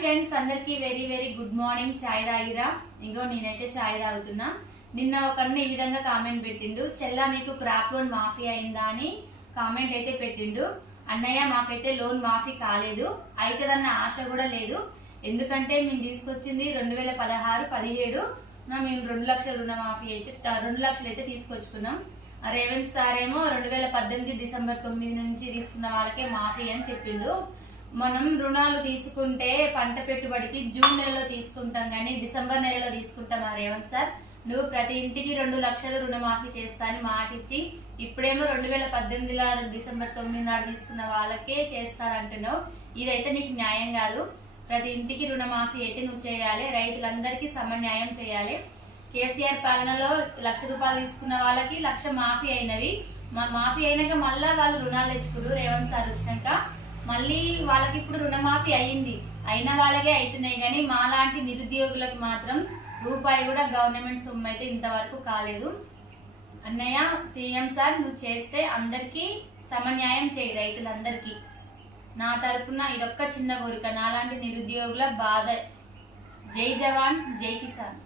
Friends అందరికి very very good morning చాయ్ తాగిరా? ఇంకో నేనైతే చాయ్ తాగుతున్నా. నిన్న ఒకరిని ఈ విధంగా కామెంట్ పెట్టిండు. చెల్ల మీకు క్రాప్ లోన్ మాఫీ అయిందా అని కామెంట్ అయితే పెట్టిండు. అన్నయ్య మాకైతే లోన్ మాఫీ కాలేదు. అవుతుందన్న ఆశ కూడా లేదు. ఎందుకంటే మేము తీసుకొచ్చింది రెండు వేల పదహారు పదిహేడు. మేము రెండు లక్షల రుణమాఫీ అయితే రెండు లక్షలు అయితే తీసుకొచ్చుకున్నాం. రేవంత్ సార్ ఏమో రెండు వేల పద్దెనిమిది డిసెంబర్ తొమ్మిది నుంచి తీసుకున్న వాళ్ళకే మాఫీ అని చెప్పిండు. మనం రుణాలు తీసుకుంటే పంట పెట్టుబడికి జూన్ నెలలో తీసుకుంటాం కానీ డిసెంబర్ నెలలో తీసుకుంటాం రేవంత్ సార్. నువ్వు ప్రతి ఇంటికి రెండు లక్షలు రుణమాఫీ చేస్తాను మాటిచ్చి ఇప్పుడేమో రెండు వేల పద్దెనిమిదిలో డిసెంబర్ తొమ్మిది నాడు తీసుకున్న వాళ్ళకే చేస్తానంటున్నావు. ఇదైతే నీకు న్యాయం కాదు. ప్రతి ఇంటికి రుణమాఫీ అయితే నువ్వు చేయాలి. రైతులందరికీ సమన్యాయం చేయాలి. కేసీఆర్ పాలనలో లక్ష రూపాయలు తీసుకున్న వాళ్ళకి లక్ష మాఫీ అయినవి. మా- మాఫీ అయినాక మళ్ళా వాళ్ళు రుణాలు తెచ్చుకురు రేవంత్ సార్ వచ్చినాక మళ్ళీ వాళ్ళకి ఇప్పుడు రుణమాఫీ అయ్యింది. అయిన వాళ్ళకే అవుతున్నాయి కానీ మాలాంటి నిరుద్యోగులకు మాత్రం రూపాయి కూడా గవర్నమెంట్ సొమ్ము అయితే ఇంతవరకు కాలేదు. అన్నయ్య సీఎం సార్ నువ్వు చేస్తే అందరికీ సమన్యాయం చేయి రైతులందరికీ. నా తరపున ఇదొక్క చిన్న కోరిక. నాలాంటి నిరుద్యోగుల బాధ. జై జవాన్ జై కిసాన్.